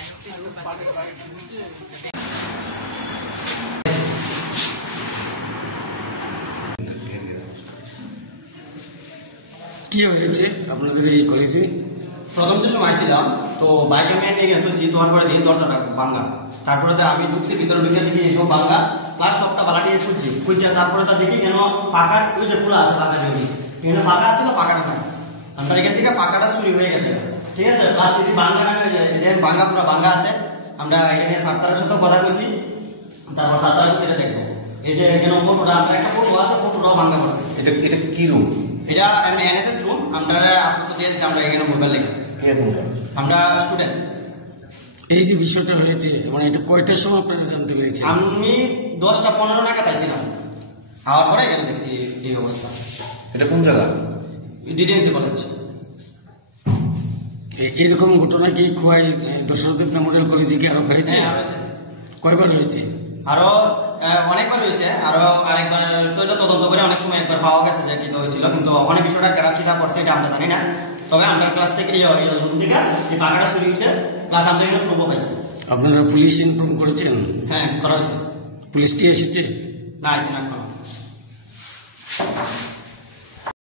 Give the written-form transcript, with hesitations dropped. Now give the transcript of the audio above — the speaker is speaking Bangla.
কি হয়েছে আপনাদের এই কলেজে? প্রথম যে সময় ছিলাম তো বাইকে আমি নিয়ে গেছি, তোমার পরে দিয়ে দরজাটা ভাঙ্গা, তারপরে আমি ঢুকছি ভিতরে ঢুকে দেখি এইসব ভাঙ্গা প্লাস সবটা বালাটি খুঁজছি তারপরে দেখি যেন পাকার ওই যে খোলা আছে পাকা ঢুকি এখানে ফাঁকা ছিল, পাকাটা নাই আমরা এখান থেকে পাকাটা চুরি হয়ে গেছে, ঠিক আছে। প্লাস এটি ভাঙ্গা না ভাঙ্গা পুরো ভাঙ্গা আছে। আমরা এখানে সাতটার সাথেও কথা বলছি, তারপর সাতটার সেটা দেখবো। এই যে এখানে ফটোটা আমরা একটা ফটো আছে, ফটোটাও ভাঙ্গা করছে। এটা কি রুম? এটা এনএসএস রুম। আমরা আপাতত দিয়েছি, আমরা এখানে মোবাইল লেখা আমরা স্টুডেন্ট। এই যে বিষয়টা হয়েছে মানে এটা কয়টার সময় আপনারা জানতে পেরেছেন? আমি 10টা-15 নাগাদ আইছিলাম, আওয়ার পরে এখানে দেখছি এই অবস্থা। এটা কোন জায়গা? ডিডেন্সি কলেজ। এরকম ঘটনা কি খোয়াই দশরথদেব মেমোরিয়াল কলেজে কি আরো হয়েছে? কয়বার হয়েছে? আরো অনেকবার হয়েছে, আরো আরেকবার তো এটা তদন্ত করে অনেক সময় একবার পাওয়া গেছে যে কি হয়েছিল, কিন্তু অনেক বিষয়টা কেডা কিনা করছে এটা আমরা জানি না। তবে আমরা ক্লাস থেকে এই রুম থেকে এই পাকাটা চুরি হয়েছে, প্লাস আমরা এখানে প্রুফও পাইছি। আপনারা পুলিশ ইনফর্ম করেছেন? হ্যাঁ, করা হয়েছে। পুলিশটি এসেছে? না, আসছে না।